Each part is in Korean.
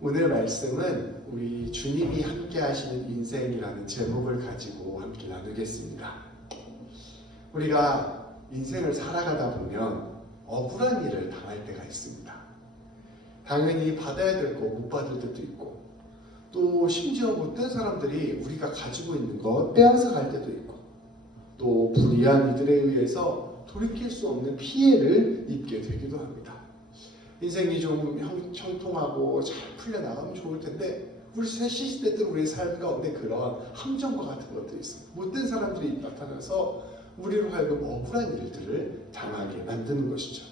오늘 말씀은 우리 주님이 함께 하시는 인생이라는 제목을 가지고 함께 나누겠습니다. 우리가 인생을 살아가다 보면 억울한 일을 당할 때가 있습니다. 당연히 받아야 될 거 못 받을 때도 있고, 또 심지어 못된 사람들이 우리가 가지고 있는 거 빼앗아 갈 때도 있고, 또 불의한 이들에 의해서 돌이킬 수 없는 피해를 입게 되기도 합니다. 인생이 좀 형통하고 잘 풀려나가면 좋을 텐데, 우리 시시때때로 우리의 삶 가운데 그러한 함정과 같은 것들이 있어요. 못된 사람들이 나타나서 우리로 하여금 억울한 일들을 당하게 만드는 것이죠.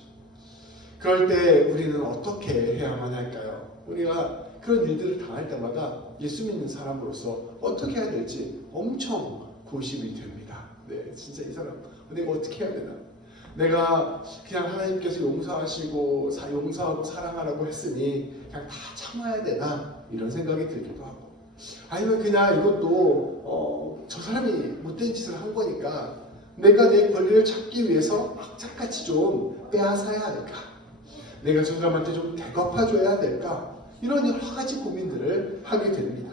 그럴 때 우리는 어떻게 해야만 할까요? 우리가 그런 일들을 당할 때마다 예수 믿는 사람으로서 어떻게 해야 될지 엄청 고심이 됩니다. 네, 진짜 이 사람 내가 어떻게 해야 되나? 내가 그냥 하나님께서 용서하시고 용서하고 사랑하라고 했으니 그냥 다 참아야 되나? 이런 생각이 들기도 하고, 아니면 그냥 이것도 저 사람이 못된 짓을 한 거니까 내가 내 권리를 찾기 위해서 악착같이 좀 빼앗아야 할까? 내가 저 사람한테 좀 대갚아줘야 될까? 이런 여러 가지 고민들을 하게 됩니다.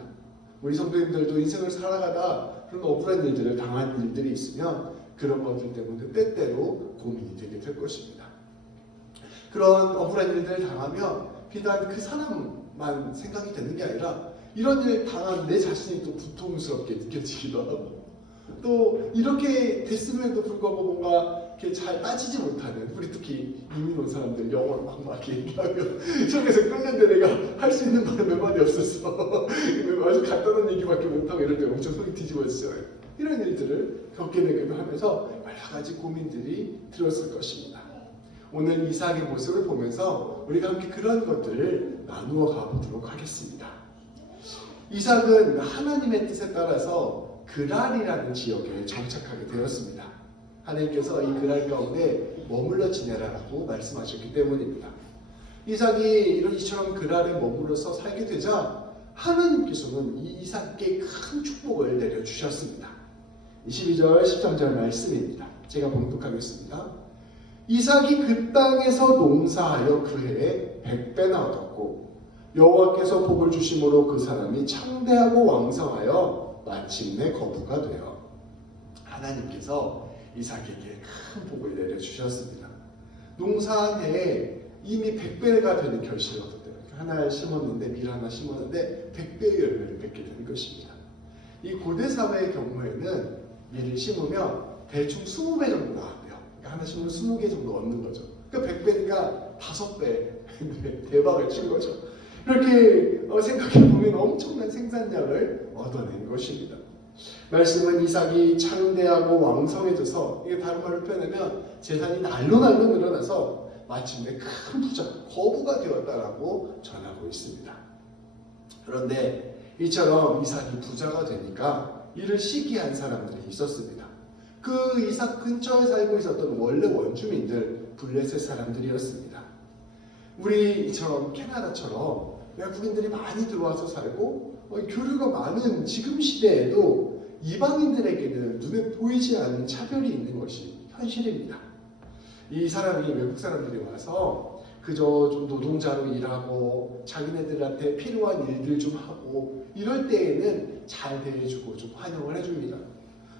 우리 성도님들도 인생을 살아가다 그런 억울한 일들을 당한 일들이 있으면 그런 것들 때문에 때때로 고민이 되게 될 것입니다. 그런 억울한 일들을 당하면 비단 그 사람만 생각이 되는 게 아니라 이런 일을 당한 내 자신이 또 고통스럽게 느껴지기도 하고, 또 이렇게 됐음에도 불구하고 뭔가 이렇게 잘 따지지 못하는, 우리 특히 이민 온 사람들 영어로 막 얘기하면 속에서 끓는데 내가 할 수 있는 말은 몇 마디 없었어. 아주 간단한 얘기밖에 못하고 이럴 때 엄청 속이 뒤집어지잖아요. 이런 일들을 겪게 되기도 하면서 여러 가지 고민들이 들었을 것입니다. 오늘 이삭의 모습을 보면서 우리가 함께 그런 것들을 나누어 가보도록 하겠습니다. 이삭은 하나님의 뜻에 따라서 그랄이라는 지역에 정착하게 되었습니다. 하나님께서 이 그랄 가운데 머물러 지내라라고 말씀하셨기 때문입니다. 이삭이 이처럼 그랄에 머물러서 살게 되자 하나님께서는 이 이삭에게 큰 축복을 내려주셨습니다. 22절 13절 말씀입니다. 제가 봉독하겠습니다. 이삭이 그 땅에서 농사하여 그 해에 100배나 얻었고, 여호와께서 복을 주심으로 그 사람이 창대하고 왕성하여 마침내 거부가 되어, 하나님께서 이삭에게 큰 복을 내려주셨습니다. 농사한 해에 이미 100배가 되는 결실을 얻었대요. 하나 심었는데, 밀 하나 심었는데 100배의 열매를 맺게 되는 것입니다. 이 고대 사회의 경우에는 밀을 심으면 대충 20배 정도 나왔대요. 그러니까 하나 심으면 20개 정도 얻는 거죠. 그러니까 100배니까 5배 대박을 친 거죠. 이렇게 생각해보면 엄청난 생산량을 얻어낸 것입니다. 말씀은 이삭이 창대하고 왕성해져서, 이게 다른 말로 표현하면 재산이 날로 늘어나서 마침내 큰 부자, 거부가 되었다라고 전하고 있습니다. 그런데 이처럼 이삭이 부자가 되니까 이를 시기한 사람들이 있었습니다. 그 이삭 근처에 살고 있었던 원래 원주민들, 블레셋 사람들이었습니다. 우리처럼 캐나다처럼 외국인들이 많이 들어와서 살고 교류가 많은 지금 시대에도 이방인들에게는 눈에 보이지 않는 차별이 있는 것이 현실입니다. 이 사람이, 외국 사람들이 와서 그저 좀 노동자로 일하고 자기네들한테 필요한 일들 좀 하고 이럴 때에는 잘 대해주고 좀 환영을 해줍니다.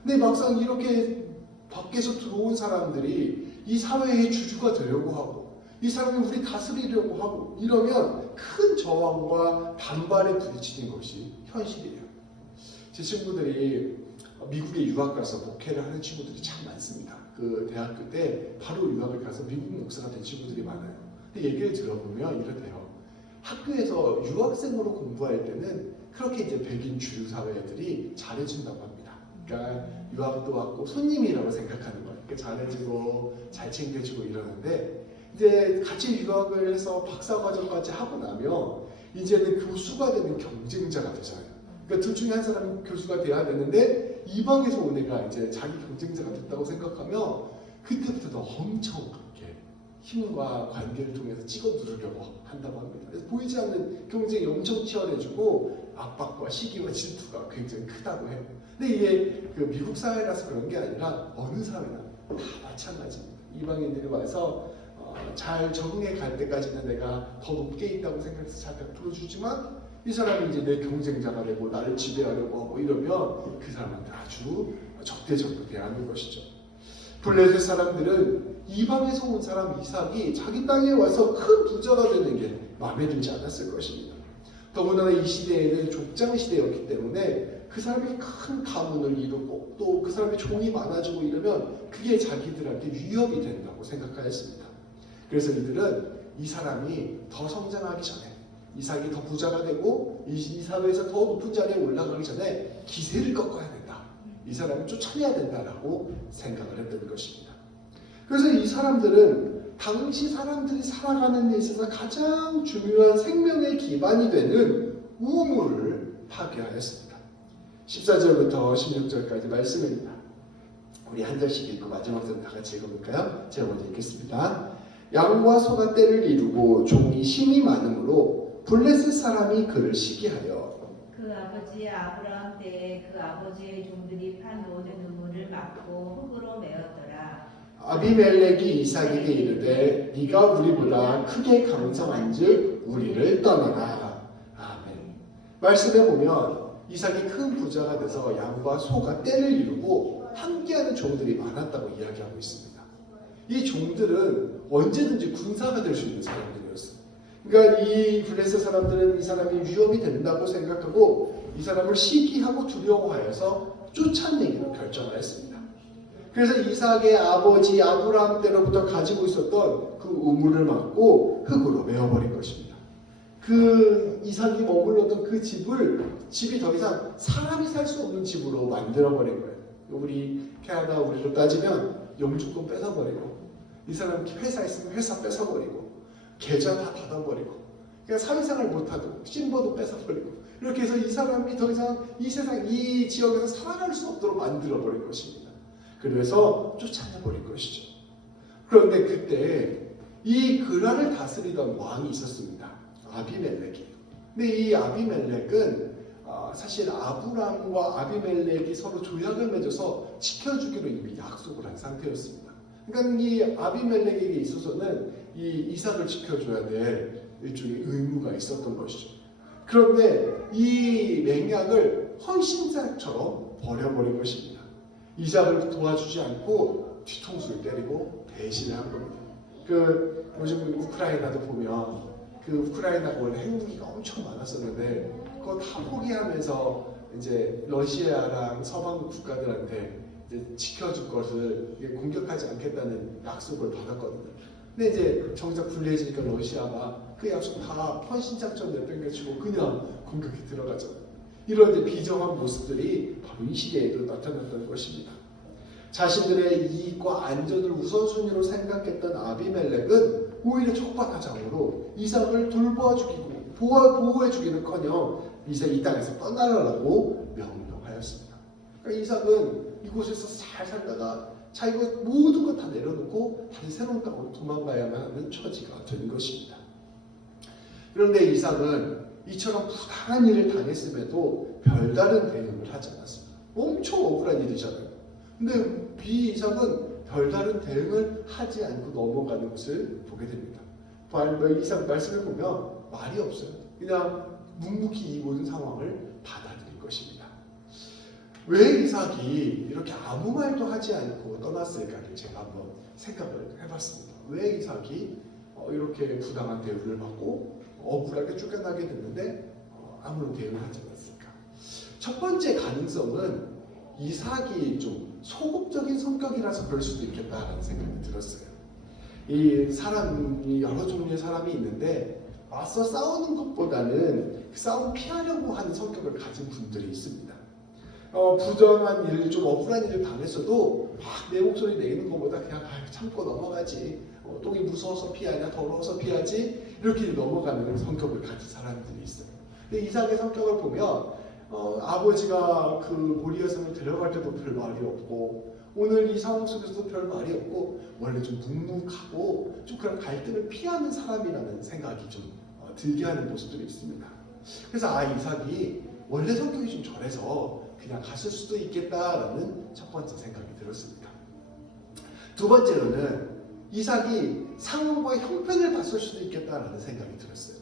근데 막상 이렇게 밖에서 들어온 사람들이 이 사회의 주주가 되려고 하고 이 사람이 우리 다스리려고 하고 이러면 큰 저항과 반발에 부딪히는 것이 현실이에요. 제 친구들이 미국에 유학 가서 목회를 하는 친구들이 참 많습니다. 그 대학교 때 바로 유학을 가서 미국 목사가 된 친구들이 많아요. 근데 얘기를 들어보면 이렇대요. 학교에서 유학생으로 공부할 때는 그렇게 이제 백인 주류 사회들이 잘해준다고 합니다. 그러니까 유학도 왔고 손님이라고 생각하는 거예요. 그러니까 잘해주고 잘 챙겨주고 이러는데, 이제 같이 유학을 해서 박사과정까지 하고 나면 이제는 교수가 되는 경쟁자가 되잖아요. 그러니까 둘 중에 한 사람이 교수가 돼야 되는데 이방에서 온 애가 이제 자기 경쟁자가 됐다고 생각하면 그때부터 엄청 이렇게 힘과 관계를 통해서 찍어 누르려고 한다고 합니다. 그래서 보이지 않는 경쟁이 엄청 치열해지고 압박과 시기와 질투가 굉장히 크다고 해요. 근데 이게 그 미국 사회라서 그런 게 아니라 어느 사회나 다 마찬가지입니다. 이방인들이 와서 잘 적응해 갈 때까지는 내가 더 높게 있다고 생각해서 잘 베풀어 주지만 이 사람이 이제 내 경쟁자가 되고 나를 지배하려고 하고 이러면 그 사람한테 아주 적대적으로 대하는 것이죠. 블레셋 사람들은 이방에서 온 사람 이삭이 자기 땅에 와서 큰 부자가 되는 게 마음에 들지 않았을 것입니다. 더군다나 이 시대에는 족장 시대였기 때문에 그 사람이 큰 가문을 이루고 또 그 사람의 종이 많아지고 이러면 그게 자기들한테 위협이 된다고 생각하였습니다. 그래서 이들은 이 사람이 더 성장하기 전에 이삭이 더 부자가 되고 이 사회에서 더 높은 자리에 올라가기 전에 기세를 꺾어야 된다. 이 사람을 쫓아내야 된다라고 생각을 했던 것입니다. 그래서 이 사람들은 당시 사람들이 살아가는 데 있어서 가장 중요한 생명의 기반이 되는 우물을 파괴하였습니다. 14절부터 16절까지 말씀입니다. 우리 한 절씩 읽고 마지막 절 다 같이 읽어볼까요? 제가 먼저 읽겠습니다. 양과 소가 떼를 이루고 종이 심이 많으므로 블레셋 사람이 그를 시기하여 그 아버지 아브라함 때에 그 아버지의 종들이 판 모든 우물을 막고 흙으로 메었더라. 아비멜렉이 이삭에게 이르되 네가 우리보다 크게 강성한즉 우리를 떠나라. 아멘. 말씀에 보면 이삭이 큰 부자가 돼서 양과 소가 떼를 이루고 함께하는 종들이 많았다고 이야기하고 있습니다. 이 종들은 언제든지 군사가 될 수 있는 사람들이었어요. 그러니까 이 블레셋 사람들은 이 사람이 위험이 된다고 생각하고 이 사람을 시기하고 두려워하여서 쫓아내기로 결정하였습니다. 그래서 이삭의 아버지 아브라함 때로부터 가지고 있었던 그 우물을 막고 흙으로 메어버린 것입니다. 그 이삭이 머물렀던 그 집이 더 이상 사람이 살 수 없는 집으로 만들어버린 거예요. 우리 캐나다 우리로 따지면 영주권 뺏어버리고 이 사람 회사 있으면 회사 뺏어버리고 계좌 다 닫아버리고 그러니까 사회생활 못하고 신분도 뺏어버리고 이렇게 해서 이 사람이 더 이상 이 세상 이 지역에서 살아갈 수 없도록 만들어버린 것입니다. 그래서 쫓아내버린 것이죠. 그런데 그때 이 그라를 다스리던 왕이 있었습니다. 아비멜렉이에요. 근데 이 아비멜렉은 사실 아브람과 아비멜렉이 서로 조약을 맺어서 지켜주기로 이미 약속을 한 상태였습니다. 그러니까 이 아비멜렉에게 있어서는 이 이삭을 지켜줘야 될 일종의 의무가 있었던 것이죠. 그런데 이 맹약을 헌신자처럼 버려버린 것입니다. 이삭을 도와주지 않고 뒤통수를 때리고 배신을 한 겁니다. 요즘 우크라이나도 보면 그 우크라이나가 원래 핵무기가 엄청 많았었는데 그거 다 포기하면서 이제 러시아랑 서방 국가들한테 이제 지켜줄 것을 공격하지 않겠다는 약속을 받았거든요. 근데 이제 정작 불리해지니까 러시아가 그 약속 다 헌신작전 내팽개치고 그냥 공격에 들어가잖아요. 이런 이제 비정한 모습들이 바로 이 시대에도 나타났던 것입니다. 자신들의 이익과 안전을 우선순위로 생각했던 아비멜렉은 오히려 촉박하장으로 이삭을 돌보아주기고 보호해주기는커녕 이 땅에서 떠나라고 명령하였습니다. 그러니까 이삭은 이곳에서 잘 살다가 자기가 모든 것 다 내려놓고 다시 새로운 땅으로 도망가야만 하는 처지가 된 것입니다. 그런데 이삭은 이처럼 부당한 일을 당했음에도 별다른 대응을 하지 않았습니다. 엄청 억울한 일이잖아요. 근데 이 이삭은 별다른 대응을 하지 않고 넘어가는 것을 보게 됩니다. 이삭 말씀을 보면 말이 없어요. 그냥 묵묵히 이 모든 상황을 받아들인 것입니다. 왜 이삭이 이렇게 아무 말도 하지 않고 떠났을까를 제가 한번 생각을 해봤습니다. 왜 이삭이 이렇게 부당한 대우를 받고 억울하게 쫓겨나게 됐는데 아무런 대응을 하지 않았을까? 첫 번째 가능성은 이삭이 좀 소극적인 성격이라서 그럴 수도 있겠다라는 생각이 들었어요. 이 사람이 여러 종류의 사람이 있는데 맞서 싸우는 것보다는 그 싸움 피하려고 하는 성격을 가진 분들이 있습니다. 부정한 일, 좀 억울한 일을 당했어도 막 내 목소리 내는 것보다 그냥 참고 넘어가지. 똥이 무서워서 피하냐, 더러워서 피하지. 이렇게 넘어가는 성격을 가진 사람들이 있어요. 근데 이삭의 성격을 보면 아버지가 그 모리아성을 데려갈 때도 별 말이 없고 오늘 이 상황 속에서도 별 말이 없고 원래 좀 묵묵하고 좀 그런 갈등을 피하는 사람이라는 생각이 좀 들게 하는 모습들이 있습니다. 그래서 이삭이 원래 성격이 좀 저래서 그냥 갔을 수도 있겠다라는 첫 번째 생각이 들었습니다. 두 번째로는 이삭이 상황과 형편을 봤을 수도 있겠다라는 생각이 들었어요.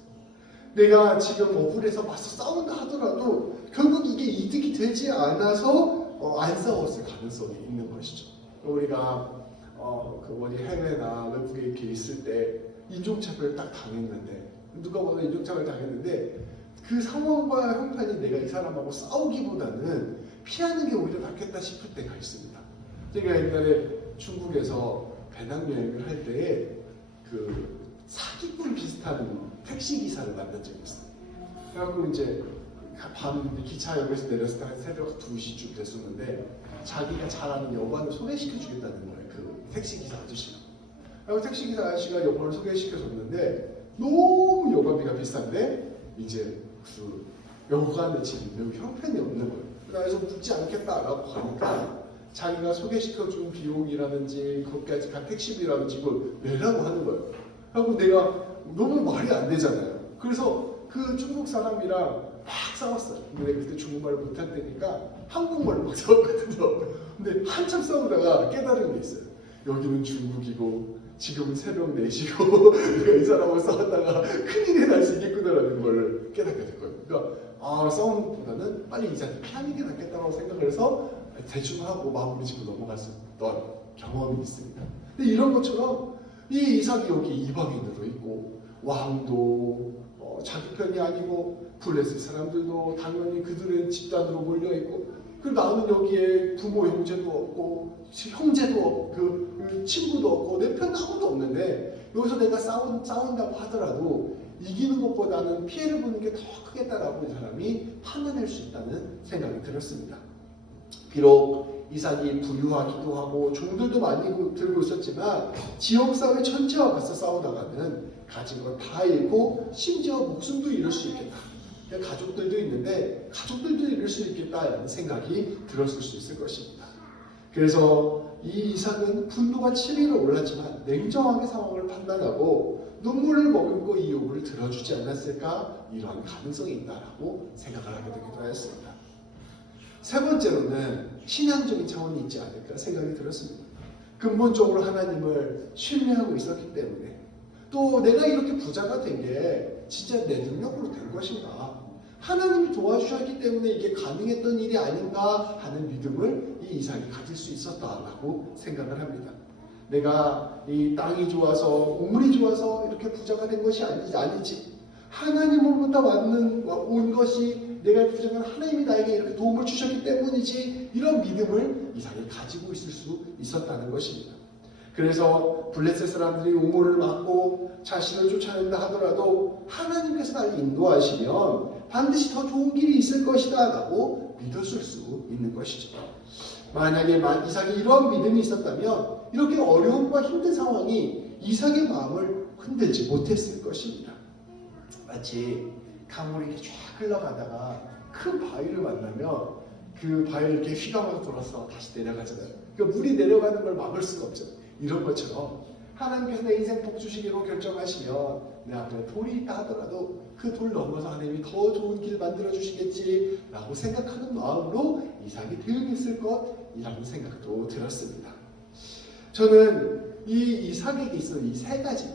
내가 지금 어불에서 맞서 싸운다 하더라도 결국 이게 이득이 되지 않아서 안 싸웠을 가능성이 있는 것이죠. 우리가 그 어디 해외나 외국에 이렇게 있을 때 인종차별 딱 당했는데 누가 봐도 인종차별 당했는데 그 상황과 형편이 내가 이 사람하고 싸우기보다는 피하는 게 오히려 낫겠다 싶을 때가 있습니다. 제가 옛날에 중국에서 배낭여행을 할 때에 그 사기꾼 비슷한 택시 기사를 만난 적이 있어요. 그래갖고 이제 밤 기차역에서 내렸을 때 한 새벽 2시쯤 됐었는데 자기가 잘 아는 여관을 소개시켜 주겠다는 거예요. 그 택시기사 아저씨가. 그리고 택시기사 아저씨가 여관을 소개시켜 줬는데 너무 여관비가 비싼데 이제 그 여관의 집이 매우 형편이 없는 거예요. 그래서 묵지 않겠다라고 하니까 자기가 소개시켜 준 비용이라든지 거기까지 간 택시비라든지 이걸 내라고 하는 거예요. 하고 내가 너무 말이 안 되잖아요. 그래서 그 중국 사람이랑 막 싸웠어요. 근데 그때 중국말을 못할 때니까 한국말로 막 싸웠거든요. 근데 한참 싸우다가 깨달은 게 있어요. 여기는 중국이고 지금은 새벽 4시고 내가 이 사람하고 싸웠다가 큰일이 날 수 있겠구나라는 걸 깨닫게 됐거든요. 그러니까 싸우는 것보다는 빨리 이 자리 피하는 게 낫겠다고 생각을 해서 대충 하고 마무리 짓고 넘어갔었던 경험이 있습니다. 근데 이런 것처럼 이 이삭이 여기 이방인으로 있고 왕도 자기 편이 아니고 블레셋 사람들도 당연히 그들의 집단으로 몰려 있고 그리고 나는 여기에 부모 형제도 없고 형제도 없고 그 친구도 없고 내 편 아무도 없는데 여기서 내가 싸운다고 하더라도 이기는 것보다는 피해를 보는 게 더 크겠다라고 이 사람이 판단할 수 있다는 생각이 들었습니다. 비록 이삭이 부유하기도 하고 종들도 많이 들고 있었지만 지역사회 전체와 맞서 싸우다가는 가진 걸 다 잃고 심지어 목숨도 잃을 수 있겠다. 가족들도 있는데 가족들도 잃을 수 있겠다라는 생각이 들었을 수 있을 것입니다. 그래서 이 이삭은 분노가 치밀어 올랐지만 냉정하게 상황을 판단하고 눈물을 머금고 이 요구를 들어주지 않았을까 이러한 가능성이 있다라고 생각을 하게 되기도 하였습니다. 세 번째로는 신앙적인 차원이 있지 않을까 생각이 들었습니다. 근본적으로 하나님을 신뢰하고 있었기 때문에 또 내가 이렇게 부자가 된 게 진짜 내 능력으로 된 것인가 하나님이 도와주셨기 때문에 이게 가능했던 일이 아닌가 하는 믿음을 이 이삭이 가질 수 있었다라고 생각을 합니다. 내가 이 땅이 좋아서 우물이 좋아서 이렇게 부자가 된 것이 아니지 하나님으로부터 온 것이 내가 부자는 하나님이 나에게 이렇게 도움을 주셨기 때문이지 이런 믿음을 이삭이 가지고 있을 수 있었다는 것입니다. 그래서 블레셋 사람들이 우물을 막고 자신을 쫓아낸다 하더라도 하나님께서 나를 인도하시면 반드시 더 좋은 길이 있을 것이다 라고 믿었을 수 있는 것이죠. 만약에 이삭이 이런 믿음이 있었다면 이렇게 어려움과 힘든 상황이 이삭의 마음을 흔들지 못했을 것입니다. 마치 강물이 이렇게 쫙 흘러가다가 큰 바위를 만나면 그 바위를 이렇게 휘감아서 돌아서 다시 내려가잖아요. 그러니까 물이 내려가는 걸 막을 수가 없죠. 이런 것처럼 하나님께서 내 인생 복 주시기로 결정하시면 내 앞에 돌이 있다 하더라도 그 돌 넘어서 하나님이 더 좋은 길 만들어 주시겠지라고 생각하는 마음으로 이삭이 대응했을 것이라는 생각도 들었습니다. 저는 이 이삭에게 있어서 이 세 가지가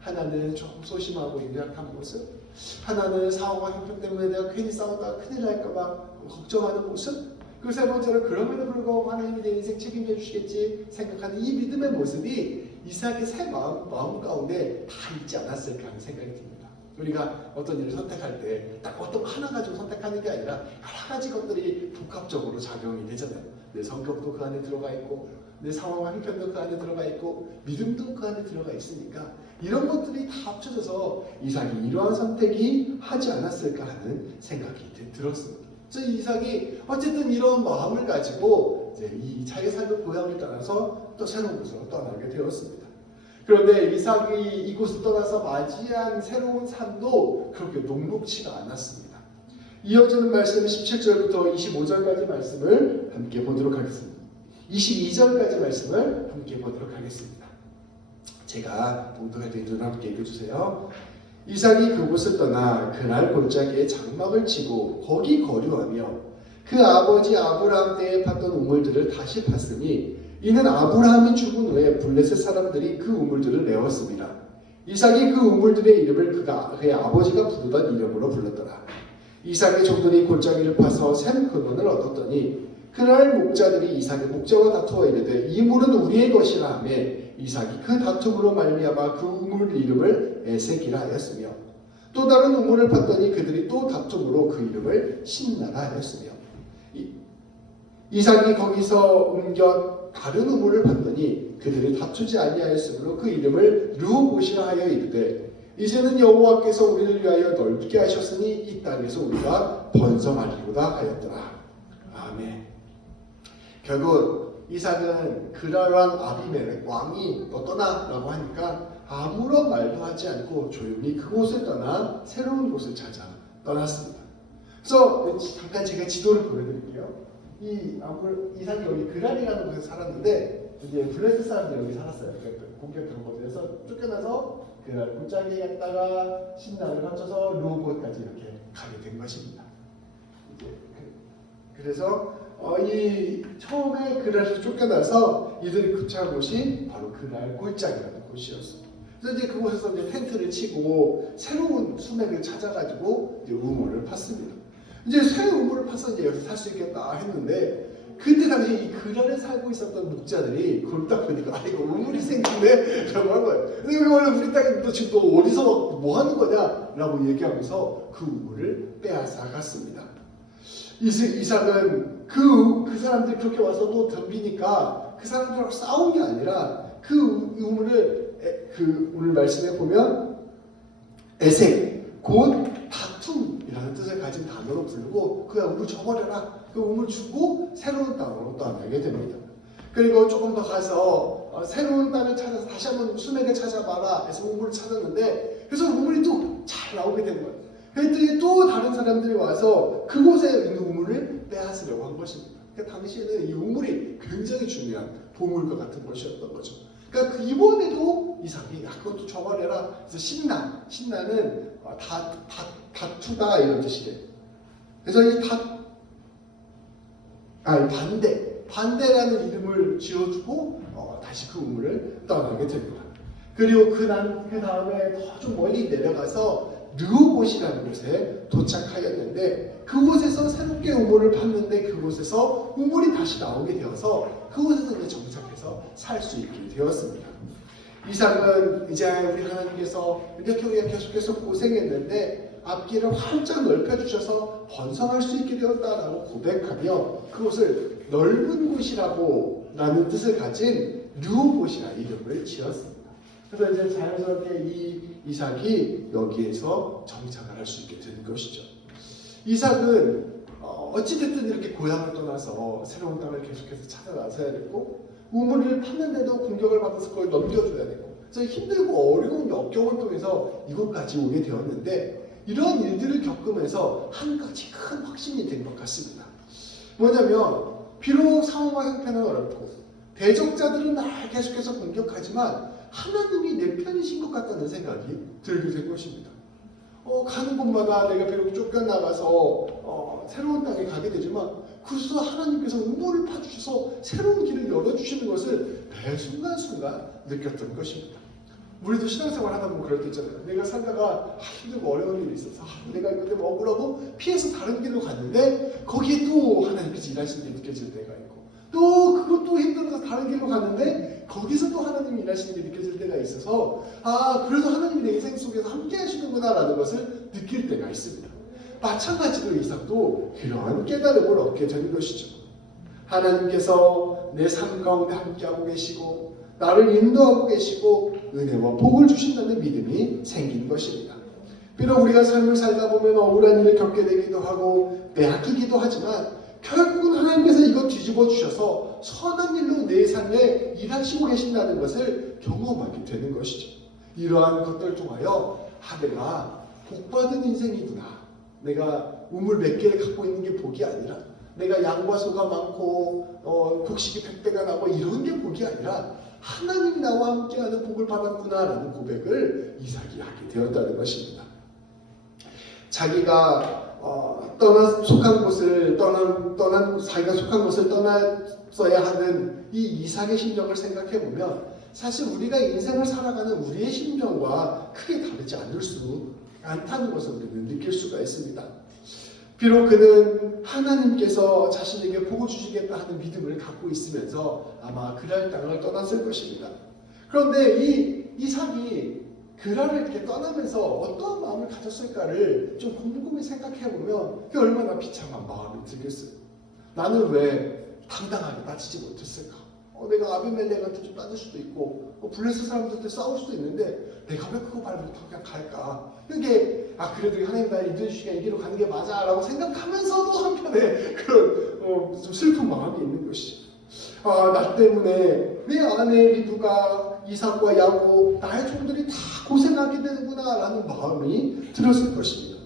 하나는 조금 소심하고 인약한 모습, 하나는 상황과 형편 때문에 내가 괜히 싸우다가 큰일 날까봐 걱정하는 모습, 그 세 번째로 그럼에도 불구하고 하나님이 내 인생 책임져 주시겠지 생각하는 이 믿음의 모습이 이삭의 새 마음 가운데 다 있지 않았을까 하는 생각이 듭니다. 우리가 어떤 일을 선택할 때 딱 어떤 거 하나 가지고 선택하는 게 아니라 여러 가지 것들이 복합적으로 작용이 되잖아요. 내 성격도 그 안에 들어가 있고 내 상황과 형편도 그 안에 들어가 있고 믿음도 그 안에 들어가 있으니까 이런 것들이 다 합쳐져서 이삭이 이러한 선택이 하지 않았을까 하는 생각이 들었습니다. 그래서 이삭이 어쨌든 이런 마음을 가지고 이제 이 자기 살던 고향을 떠나서 또 새로운 곳으로 떠나게 되었습니다. 그런데 이삭이 이곳을 떠나서 맞이한 새로운 삶도 그렇게 녹록지가 않았습니다. 이어지는 말씀 17절부터 25절까지 말씀을 함께 보도록 하겠습니다. 22절까지 말씀을 함께 보도록 하겠습니다. 제가 봉독할 때 눈 함께 읽어주세요. 이삭이 그곳을 떠나 그날 골짜기에 장막을 치고 거기 거류하며 그 아버지 아브라함 때에 팠던 우물들을 다시 팠으니 이는 아브라함이 죽은 후에 블레셋 사람들이 그 우물들을 메웠습니다. 이삭이 그 우물들의 이름을 그의 아버지가 부르던 이름으로 불렀더라. 이삭의 종들이 골짜기를 파서 샘 근원을 얻었더니 그날 목자들이 이삭의 목자와 다투어 이르되 이 물은 우리의 것이라 하며 이삭이 그 다툼으로 말미암아 그 우물 이름을 에색이라 하였으며 또 다른 우물을 팠더니 그들이 또 다툼으로 그 이름을 신나라 하였으며 이삭이 거기서 옮겨 다른 우물을 팠더니 그들이 다투지 아니하였으므로 그 이름을 르호봇이라 하여 이르되 이제는 여호와께서 우리를 위하여 넓게 하셨으니 이 땅에서 우리가 번성하리로다 하였더라. 아멘. 결국 이삭은 그랄 왕 아비멜렉 왕이 너 떠나라고 하니까 아무런 말도 하지 않고 조용히 그곳을 떠나 새로운 곳을 찾아 떠났습니다. 그래서 잠깐 제가 지도를 보여드릴게요. 이삭이 여기 그랄이라는 곳에 살았는데 이제 블레셋 사람들이 여기 살았어요. 그러니까 공격한 곳에서 쫓겨나서 그랄 골짜기에 갔다가 신나를 거쳐서 르호봇까지 이렇게 가게 된 것입니다. 그래서 이 처음에 그랄에서 쫓겨나서 이들이 급착한 곳이 바로 그랄 골짜기라는 곳이었어요. 그래서 이제 그곳에서 이제 텐트를 치고 새로운 수맥을 찾아가지고 이제 우물을 팠습니다. 이제 새 우물을 파서 이제 여기서 살 수 있겠다 했는데 그때 당시 이 그랄에 살고 있었던 목자들이 그걸 딱 보니까 아 이거 우물이 생기네 라고 한 거예요. 근데 원래 우리 땅에 또 지금 또 어디서 뭐 하는 거냐 라고 얘기하면서 그 우물을 빼앗아 갔습니다. 이삭은 그 사람들이 그렇게 와서 또 덤비니까 그 사람들하고 싸운 게 아니라 그 우물을 오늘 말씀에 보면 에색 곧 다툼이라는 뜻을 가진 단어로 부르고 그 우물 줘버려라. 그 우물 주고 새로운 땅으로 떠나게 됩니다. 그리고 조금 더 가서 새로운 땅을 찾아서 다시 한번 수맥을 찾아봐라 해서 우물을 찾았는데 그래서 우물이 또 잘 나오게 된 거예요. 그랬더니 또 다른 사람들이 와서 그곳에 있는 우물을 빼앗으려고 한 것입니다. 그러니까 당시에는 이 우물이 굉장히 중요한 보물과 같은 것이었던 거죠. 그러니까 이번에도 이삭이 그것도 줘버려라. 그래서 신나는 다투다 이런 뜻이래요. 그래서 반대라는 이름을 지어주고 다시 그 우물을 떠나게 됩니다. 그리고 그 다음에 더 좀 멀리 내려가서 르호봇이라는 곳에 도착하였는데 그곳에서 새롭게 우물을 팠는데 그곳에서 우물이 다시 나오게 되어서 그곳에서 이제 정착해서 살 수 있게 되었습니다. 이삭은 이제 우리 하나님께서 이렇게 우리가 계속해서 고생했는데 앞길을 활짝 넓혀주셔서 번성할 수 있게 되었다라고 고백하며 그곳을 넓은 곳이라고 라는 뜻을 가진 르호봇이라 이름을 지었습니다. 그래서 이제 자연스럽게 이 이삭이 여기에서 정착을 할 수 있게 된 것이죠. 이삭은 어찌됐든 이렇게 고향을 떠나서 새로운 땅을 계속해서 찾아 나서야 되고 우물을 팠는데도 공격을 받아서 그걸 넘겨줘야 되고 그래서 힘들고 어려운 역경을 통해서 이곳까지 오게 되었는데 이런 일들을 겪으면서 한 가지 큰 확신이 된 것 같습니다. 뭐냐면 비록 상황과 형편은 어렵고 대적자들은 날 계속해서 공격하지만 하나님이 내 편이신 것 같다는 생각이 들게 된 것입니다. 가는 곳마다 내가 비록 쫓겨나가서 새로운 땅에 가게 되지만 그래서 하나님께서 우물을 파주셔서 새로운 길을 열어주시는 것을 매 순간순간 느꼈던 것입니다. 우리도 신앙생활 하다 보면 그럴 때 있잖아요. 내가 살다가 힘들고 어려운 일이 있어서 내가 이것 때문에 억울하고 피해서 다른 길로 갔는데 거기에 또 하나님께서 일하시는 게 느껴질 때가 있고 또 그것도 힘들어서 다른 길로 갔는데 거기서 또 하나님이 일하시는 게 느껴질 때가 있어서 그래도 하나님이 내 인생 속에서 함께 하시는구나 라는 것을 느낄 때가 있습니다. 마찬가지로 이삭도 그러한 깨달음을 얻게 되는 것이죠. 하나님께서 내 삶 가운데 함께하고 계시고 나를 인도하고 계시고 은혜와 복을 주신다는 믿음이 생긴 것입니다. 비록 우리가 삶을 살다 보면 억울한 일을 겪게 되기도 하고 빼앗기기도 하지만 결국은 하나님께서 이거 뒤집어 주셔서 선한 일로 내 삶에 일하시고 계신다는 것을 경험하게 되는 것이죠. 이러한 것들을 통하여 내가 복받은 인생이구나. 내가 우물 몇 개를 갖고 있는 게 복이 아니라 내가 양과 소가 많고 곡식이 100배가 나고 이런 게 복이 아니라 하나님이 나와 함께하는 복을 받았구나라는 고백을 이삭이 하게 되었다는 것입니다. 자기가 속한 곳을 떠난 자기가 속한 곳을 떠났어야 하는 이 이삭의 심정을 생각해 보면 사실 우리가 인생을 살아가는 우리의 심정과 크게 다르지 않다는 것을 우리는 느낄 수가 있습니다. 비록 그는 하나님께서 자신에게 복을 주시겠다 하는 믿음을 갖고 있으면서 아마 그랄 땅을 떠났을 것입니다. 그런데 이 이삭이 그랄을 이렇게 떠나면서 어떤 마음을 가졌을까를 좀 곰곰이 생각해보면 그게 얼마나 비참한 마음이 들겠어요. 나는 왜 당당하게 따지지 못했을까? 내가 아비멜렉한테 좀 따질 수도 있고 블레셋 사람들한테 싸울 수도 있는데 내가 왜 그거 말 못하고 그냥 갈까? 이게 그래도 하나님 나를 인도해 주시니까 이 길로 가는 게 맞아 라고 생각하면서도 한편에 그런 좀 슬픈 마음이 있는 것이죠. 나 때문에 내 아내 리브가 이삭과 야곱 나의 종들이 다 고생하게 되는구나 라는 마음이 들었을 것입니다.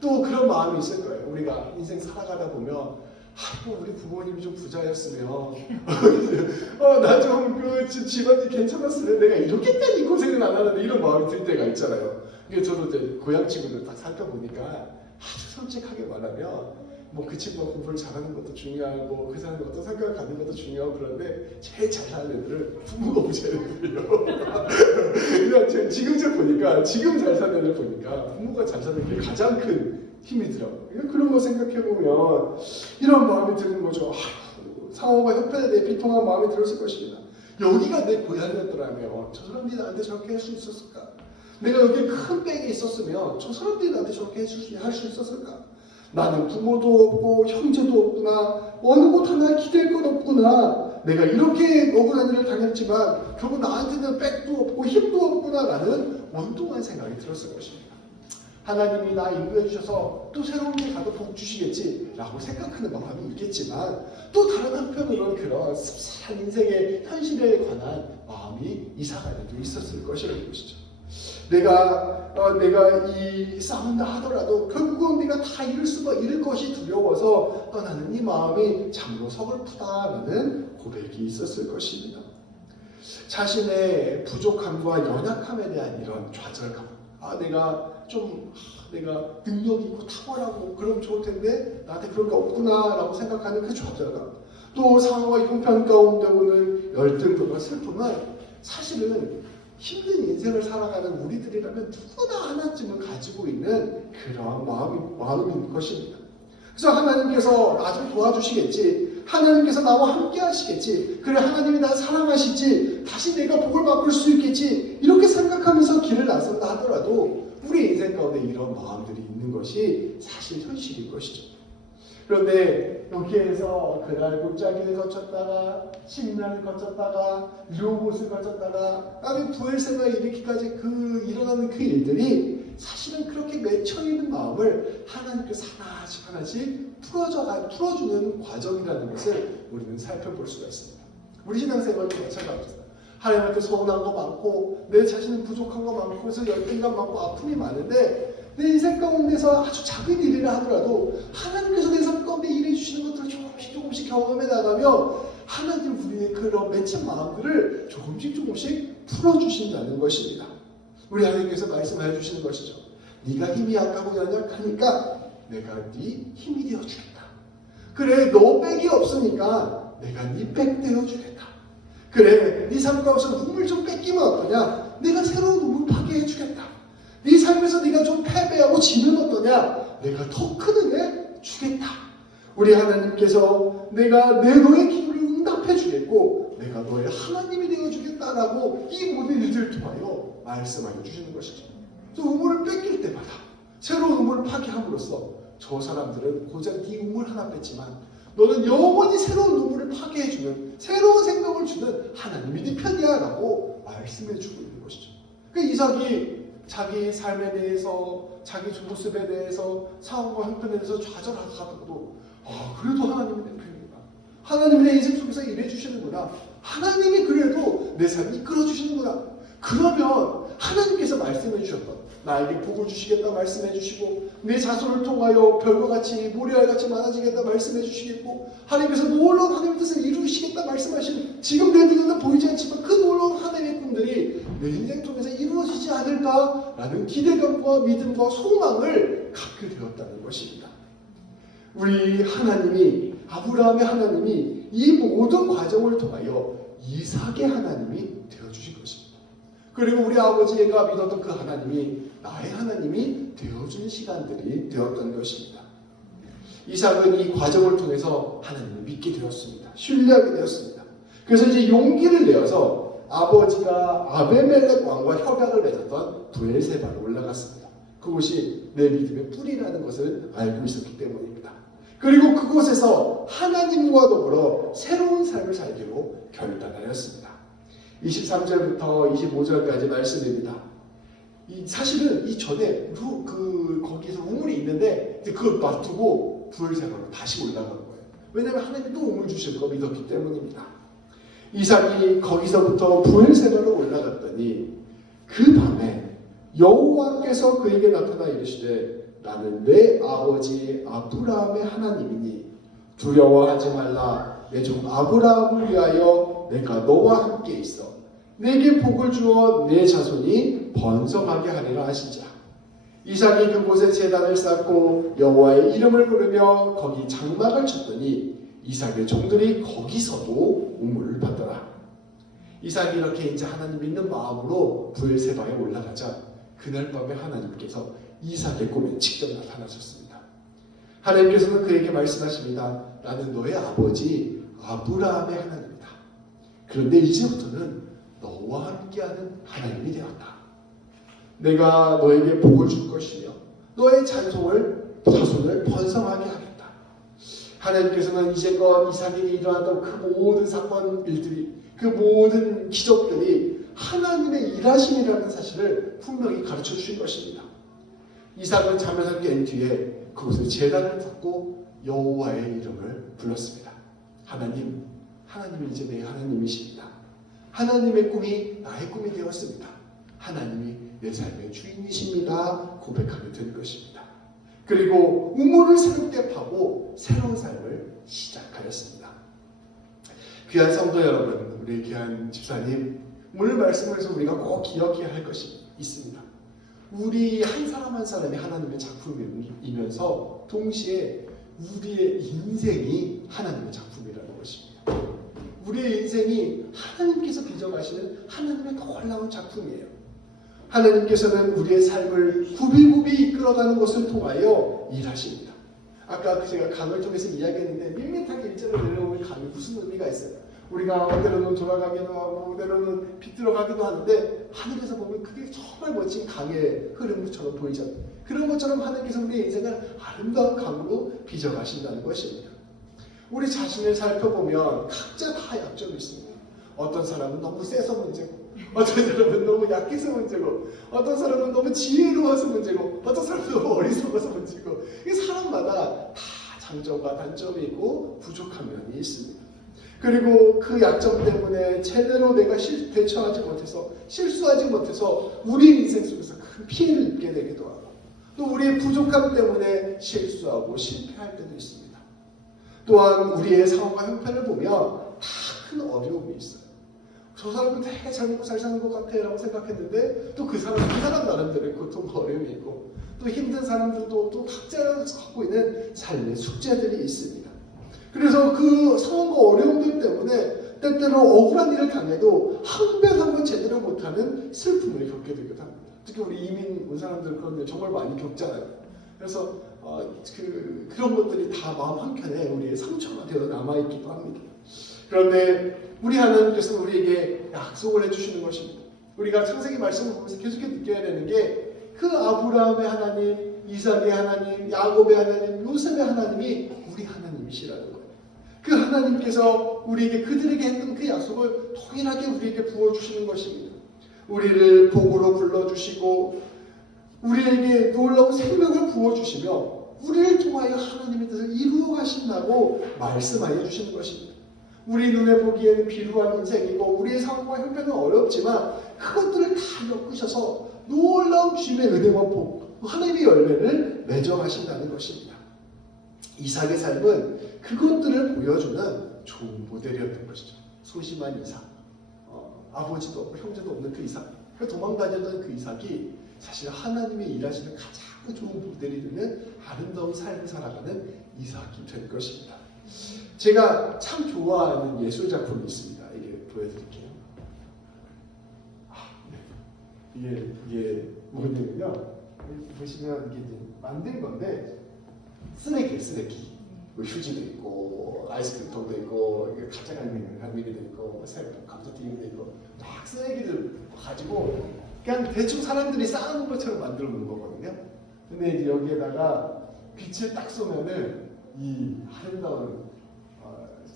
또 그런 마음이 있을 거예요. 우리가 인생 살아가다 보면 우리 부모님이 좀 부자였으면 나 좀 집안이 괜찮았으면 내가 이렇게까지 고생을 안 하는데 이런 마음이 들 때가 있잖아요. 이게 저도 이제 고향 친구들 딱 살펴보니까 아주 솔직하게 말하면 그 친구가 공부를 잘하는 것도 중요하고 그 사람이 어떤 성격을 갖는 것도 중요하고 그런데 제일 잘 사는 애들은 부모가 부자인 애들이에요. 그냥 지금 보니까 지금 잘 사는 애들 보니까 부모가 잘 사는 게 가장 큰 힘이더라고요. 그런 거 생각해보면 이런 마음이 드는 거죠. 상황과 형편에 대해 비통한 마음이 들었을 것입니다. 여기가 내 고향이었더라면 저 사람들이 나한테 저렇게 할 수 있었을까? 내가 여기 큰 백이 있었으면 저 사람들이 나한테 저렇게 할 수 있었을까? 나는 부모도 없고 형제도 없구나. 어느 곳 하나 기댈 것 없구나. 내가 이렇게 억울한 일을 당했지만 결국 나한테는 백도 없고 힘도 없구나 라는 원통한 생각이 들었을 것입니다. 하나님이 나 인도해 주셔서 또 새로운 길 가도 복 주시겠지 라고 생각하는 마음이 있겠지만 또 다른 한편으로는 그런 씁쓸한 인생의 현실에 관한 마음이 이삭 안에도 있었을 것이라는 것이죠. 내가 이 싸운다 하더라도 결국은 내가 다 잃을 것이 두려워서 떠나는 이 마음이 참으로 서글프다라는 고백이 있었을 것입니다. 자신의 부족함과 연약함에 대한 이런 좌절감. 내가 능력이 있고 탁월하고 그러면 좋을 텐데 나한테 그런 게 없구나라고 생각하는 그 좌절감. 또 상황과 형편 가운데 오는 열등감과 슬픔은 사실은 힘든 인생을 살아가는 우리들이라면 누구나 하나쯤은 가지고 있는 그런 마음인 것입니다. 그래서 하나님께서 나 좀 도와주시겠지. 하나님께서 나와 함께 하시겠지. 그래 하나님이 나 사랑하시지. 다시 내가 복을 바꿀 수 있겠지. 이렇게 생각하면서 길을 나선다 하더라도 우리 인생 가운데 이런 마음들이 있는 것이 사실 현실인 것이죠. 그런데 여기에서 그날 골짜기를 거쳤다가 심란을 거쳤다가 료봇을 거쳤다가 아니 부엘세바에 이르기까지 일어나는 그 일들이 사실은 그렇게 맺혀있는 마음을 하나님께서 하나씩 풀어주는 과정이라는 것을 우리는 살펴볼 수가 있습니다. 우리 신앙생활도 마찬가지입니다. 하나님한테 서운한 거 많고 내 자신은 부족한 거 많고 그래서 열등감 많고 아픔이 많은데 내 인생 가운데서 아주 작은 일이라 하더라도 하나님께서 내 삶 가운데 일해주시는 것들을 조금씩 경험해 나가며 하나님 우리의 그런 맺힌 마음들을 조금씩 풀어주신다는 것입니다. 우리 하나님께서 말씀해 주시는 것이죠. 네가 힘이 약하고 연약하니까 내가 네 힘이 되어주겠다. 그래 너 백이 없으니까 내가 네 백 되어주겠다. 그래 네 삶 가운데서 눈물 좀 뺏기면 어떠냐? 내가 새로운 눈물 파게 해주겠다. 네 삶에서 네가 좀 패배하고 지면 어떠냐? 내가 더 큰 은혜 주겠다. 우리 하나님께서 내가 너의 기도를 응답해 주겠고 내가 너의 하나님이 되어주겠다라고 이 모든 일들을 통하여 말씀하여 주시는 것이죠. 그래서 우물을 뺏길 때마다 새로운 우물을 파괴함으로써 저 사람들은 고작 네 우물 하나 뺐지만 너는 영원히 새로운 우물을 파괴해주는 새로운 생명을 주는 하나님이 네 편이야 라고 말씀해 주고 있는 것이죠. 그 이삭이 자기 삶에 대해서 자기 모습에 대해서 상황과 형편에 대해서 좌절하다가도 그래도 하나님이 내 편이구나. 하나님이 내 인생 속에서 일해주시는구나. 하나님이 그래도 내 삶을 이끌어주시는구나. 그러면 하나님께서 말씀해 주셨던 나에게 복을 주시겠다 말씀해 주시고 내 자손을 통하여 별과 같이 모래알같이 많아지겠다 말씀해 주시겠고 하나님께서 놀라운 하나님의 뜻을 이루시겠다 말씀하시는 지금 내 눈에는 보이지 않지만 그 놀라운 하나님의 꿈들이 내 인생 통해서 이루어지지 않을까라는 기대감과 믿음과 소망을 갖게 되었다는 것입니다. 우리 하나님이, 아브라함의 하나님이 이 모든 과정을 통하여 이삭의 하나님이 되어주신 것입니다. 그리고 우리 아버지가 믿었던 그 하나님이 나의 하나님이 되어준 시간들이 되었던 것입니다. 이삭은 이 과정을 통해서 하나님을 믿게 되었습니다. 신뢰하게 되었습니다. 그래서 이제 용기를 내어서 아버지가 아베멜렉 왕과 협약을 맺었던 브엘세바로 올라갔습니다. 그곳이 내 믿음의 뿌리라는 것을 알고 있었기 때문입니다. 그리고 그곳에서 하나님과 더불어 새로운 삶을 살기로 결단하였습니다. 23절부터 25절까지 말씀입니다. 사실은 이전에 거기서 우물이 있는데 그걸 놔두고 브엘세바로 다시 올라간 거예요. 왜냐하면 하나님이 또 우물 주실 거 믿었기 때문입니다. 이삭이 거기서부터 브엘세바로 올라갔더니 그 밤에 여호와께서 그에게 나타나 이르시되 나는 내 아버지 아브라함의 하나님이니 두려워하지 말라. 내 종 아브라함을 위하여 내가 너와 함께 있어 내게 복을 주어 내 자손이 번성하게 하리라 하시자. 이삭이 그곳에 제단을 쌓고 여호와의 이름을 부르며 거기 장막을 쳤더니 이삭의 종들이 거기서도 우물을 받더라. 이삭이 이렇게 이제 하나님 믿는 마음으로 브엘세바에 올라가자 그날 밤에 하나님께서 이삭의 꿈에 직접 나타나셨습니다. 하나님께서는 그에게 말씀하십니다. 나는 너의 아버지 아브라함의 하나님이다. 그런데 이제부터는 너와 함께하는 하나님이 되었다. 내가 너에게 복을 줄 것이며 너의 자손을 번성하게 하겠다. 하나님께서는 이제껏 이삭에게 일어났던 그 모든 사건 일들이, 그 모든 기적들이 하나님의 일하심이라는 사실을 분명히 가르쳐 주신 것입니다. 이삭은 잠에서 깬 뒤에 그곳에 제단을 쌓고 여호와의 이름을 불렀습니다. 하나님이 이제 내 하나님이십니다. 하나님의 꿈이 나의 꿈이 되었습니다. 하나님이 내 삶의 주인이십니다. 고백하게 된 것입니다. 그리고 우물을 새롭게 파고 새로운 삶을 시작하였습니다. 귀한 성도 여러분, 우리 귀한 집사님, 오늘 말씀을 해서 우리가 꼭 기억해야 할 것이 있습니다. 우리 한 사람 한 사람이 하나님의 작품이면서 동시에 우리의 인생이 하나님의 작품이라는 것입니다. 우리의 인생이 하나님께서 빚어가시는 하나님의 놀라운 작품이에요. 하나님께서는 우리의 삶을 굽이굽이 이끌어가는 것을 통하여 일하십니다. 아까 제가 강을 통해서 이야기했는데 밋밋하게 일자로 내려오는 강이 무슨 의미가 있어요? 우리가 때로는 돌아가기도 하고 때로는 비틀어가기도 하는데 하늘에서 보면 그게 정말 멋진 강의 흐름처럼 보이잖아요. 그런 것처럼 하나님께서 우리의 인생을 아름다운 강으로 빚어가신다는 것입니다. 우리 자신을 살펴보면 각자 다 약점이 있습니다. 어떤 사람은 너무 세서 문제고, 어떤 사람은 너무 약해서 문제고, 어떤 사람은 너무 지혜로워서 문제고, 어떤 사람은 너무 어리석어서 문제고, 이 사람마다 다 장점과 단점이 있고 부족한 면이 있습니다. 그리고 그 약점 때문에 제대로 내가 대처하지 못해서, 실수하지 못해서 우리 인생 속에서 큰 피해를 입게 되기도 하고, 또 우리의 부족함 때문에 실수하고 실패할 때도 있습니다. 또한 우리의 상황과 형편을 보면 다 큰 어려움이 있어요. 저 사람은 되게 잘 먹고 잘 사는 것 같아 라고 생각했는데 또 그 사람 나름대로의 고통과 어려움이 있고 또 힘든 사람들도 또 각자 갖고 있는 삶의 숙제들이 있습니다. 그래서 그 상황과 어려움들 때문에 때때로 억울한 일을 당해도 한 번 한 번 제대로 못하는 슬픔을 겪게 되기도 합니다. 특히 우리 이민 온 사람들 그런 일 정말 많이 겪잖아요. 그래서 그런 것들이 다 마음 한켠에 우리의 상처가 되어 남아있기도 합니다. 그런데 우리 하나님께서 우리에게 약속을 해주시는 것입니다. 우리가 창세기 말씀을 보면서 계속해서 느껴야 되는 게 그 아브라함의 하나님, 이삭의 하나님, 야곱의 하나님, 요셉의 하나님이 우리 하나님이시라는 거예요. 그 하나님께서 우리에게 그들에게 했던 그 약속을 동일하게 우리에게 부어주시는 것입니다. 우리를 복으로 불러주시고 우리에게 놀라운 생명을 부어주시며 우리를 통하여 하나님의 뜻을 이루어 가신다고 말씀하여 주시는 것입니다. 우리 눈에 보기에는 비루한 인생이고 우리의 상황과 형편은 어렵지만 그것들을 다 엮으셔서 놀라운 주님의 은혜와 복, 하나님의 열매를 맺어가신다는 것입니다. 이삭의 삶은 그것들을 보여주는 좋은 모델이었던 것이죠. 소심한 이삭, 아버지도 없고 형제도 없는 그 이삭. 도망다녔던 그 이삭이 사실 하나님의 일하시는 가장 좋은 모델이 되는 아름다운 삶을 살아가는 이삭이 될 것입니다. 제가 참 좋아하는 예술 작품이 있습니다. 이게 보여드릴게요. 이게 뭐냐면요. 보시면 이게 이제 만든 건데 쓰레기. 뭐 휴지도 있고 아이스크림통도 있고 가져가는 미도 있고 감자튀김도 있고 막 쓰레기들 가지고 그냥 대충 사람들이 쌓아놓은 것처럼 만들어 놓은 거거든요. 근데 이제 여기에다가 빛을 딱 쏘면은 이 아름다운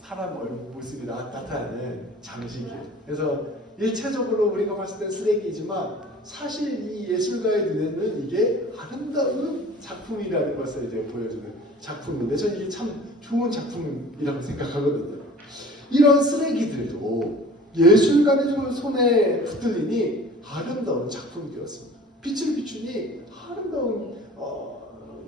사람 얼굴 모습이 나타나는 장식이에요. 그래서 일체적으로 우리가 봤을 때 쓰레기지만 사실 이 예술가의 눈에는 이게 아름다운 작품이라는 것을 이제 보여주는 작품인데 저는 이게 참 좋은 작품이라고 생각하거든요. 이런 쓰레기들도 예술가의 손에 붙들리니 아름다운 작품이 되었습니다. 빛을 비추니 아름다운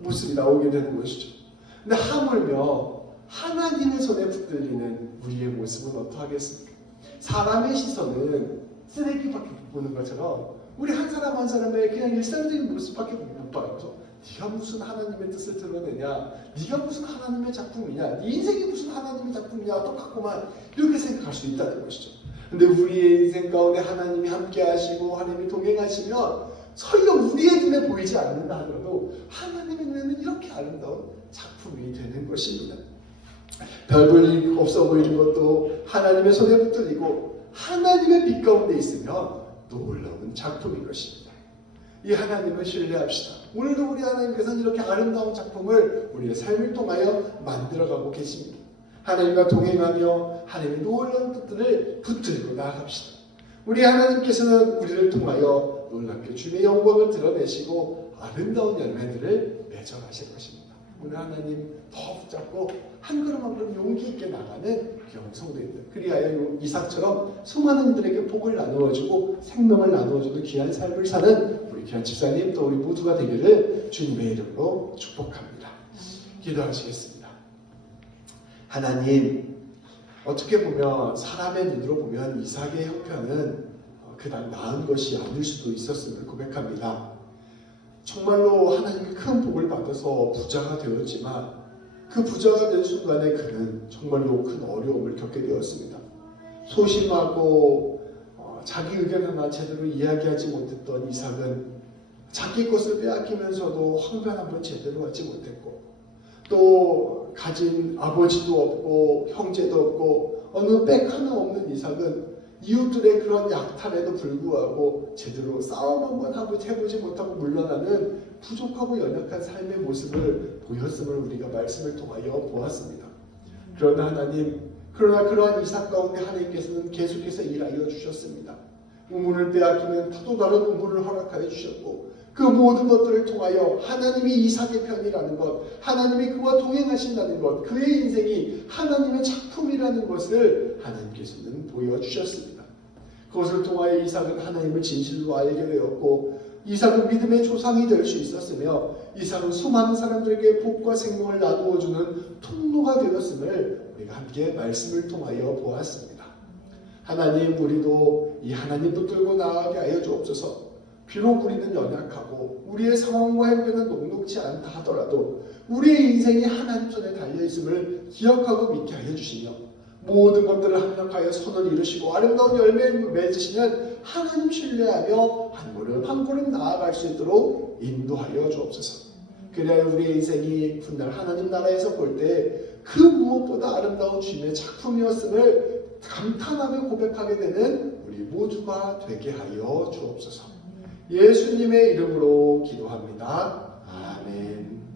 모습이 나오게 되는 것이죠. 근데 하물며 하나님의 손에 붙들리는 우리의 모습은 어떠하겠습니까? 사람의 시선은 쓰레기밖에 못 보는 것처럼 우리 한 사람 한 사람의 그냥 일상적인 모습밖에 못 봐요. 그래서 네가 무슨 하나님의 뜻을 드러내냐, 네가 무슨 하나님의 작품이냐, 네 인생이 무슨 하나님의 작품이냐, 똑같구만 이렇게 생각할 수 있다는 것이죠. 근데 우리의 인생 가운데 하나님이 함께 하시고 하나님이 동행하시면 설령 우리의 눈에 보이지 않는다 하더라도 하나님의 눈에는 이렇게 아름다운 작품이 되는 것입니다. 별 볼 일 없어 보이는 것도 하나님의 손에 붙들리고 하나님의 빛 가운데 있으면 놀라운 작품인 것입니다. 이 하나님을 신뢰합시다. 오늘도 우리 하나님께서는 이렇게 아름다운 작품을 우리의 삶을 통하여 만들어가고 계십니다. 하나님과 동행하며 하나님의 놀라운 뜻들을 붙들고 나아갑시다. 우리 하나님께서는 우리를 통하여 놀랍게 주님의 영광을 드러내시고 아름다운 열매들을 맺어가실 것입니다. 오늘 하나님 더 붙잡고 한 걸음 한 걸음 용기 있게 나가는 귀여운 성도님들, 그리하여 이삭처럼 수많은 이들에게 복을 나누어주고 생명을 나누어주는 귀한 삶을 사는 우리 귀한 집사님 또 우리 모두가 되기를 주님의 이름으로 축복합니다. 기도하시겠습니다. 하나님, 어떻게 보면 사람의 눈으로 보면 이삭의 형편은 그다지 나은 것이 아닐 수도 있었음을 고백합니다. 정말로 하나님의 큰 복을 받아서 부자가 되었지만 그 부자가 된 순간에 그는 정말로 큰 어려움을 겪게 되었습니다. 소심하고 자기 의견 하나 제대로 이야기하지 못했던 이삭은 자기 것을 빼앗기면서도 황변 한번 제대로 하지 못했고 또 가진 아버지도 없고 형제도 없고 어느 백 하나 없는 이삭은 이웃들의 그런 약탈에도 불구하고 제대로 싸움 한번 해보지 못하고 물러나는 부족하고 연약한 삶의 모습을 보였음을 우리가 말씀을 통하여 보았습니다. 그러나 그러한 이삭 가운데 하나님께서는 계속해서 일하여 주셨습니다. 우물을 빼앗기면 또 다른 우물을 허락하여 주셨고 그 모든 것들을 통하여 하나님이 이삭의 편이라는 것, 하나님이 그와 동행하신다는 것, 그의 인생이 하나님의 작품이라는 것을 하나님께서는 보여주셨습니다. 그것을 통하여 이삭은 하나님을 진실로 알게 되었고 이삭은 믿음의 조상이 될 수 있었으며 이삭은 수많은 사람들에게 복과 생명을 나누어주는 통로가 되었음을 우리가 함께 말씀을 통하여 보았습니다. 하나님, 우리도 이 하나님 붙들고 나아가게 하여 주옵소서. 비록 우리는 연약하고 우리의 상황과 형편은 녹록지 않다 하더라도 우리의 인생이 하나님 손에 달려있음을 기억하고 믿게 하여 주시며 모든 것들을 합력하여 선을 이루시고 아름다운 열매를 맺으시는 하나님 신뢰하며 한 걸음 한 걸음 나아갈 수 있도록 인도하여 주옵소서. 그래야 우리의 인생이 훗날 하나님 나라에서 볼 때 그 무엇보다 아름다운 주님의 작품이었음을 감탄하며 고백하게 되는 우리 모두가 되게 하여 주옵소서. 예수님의 이름으로 기도합니다. 아멘.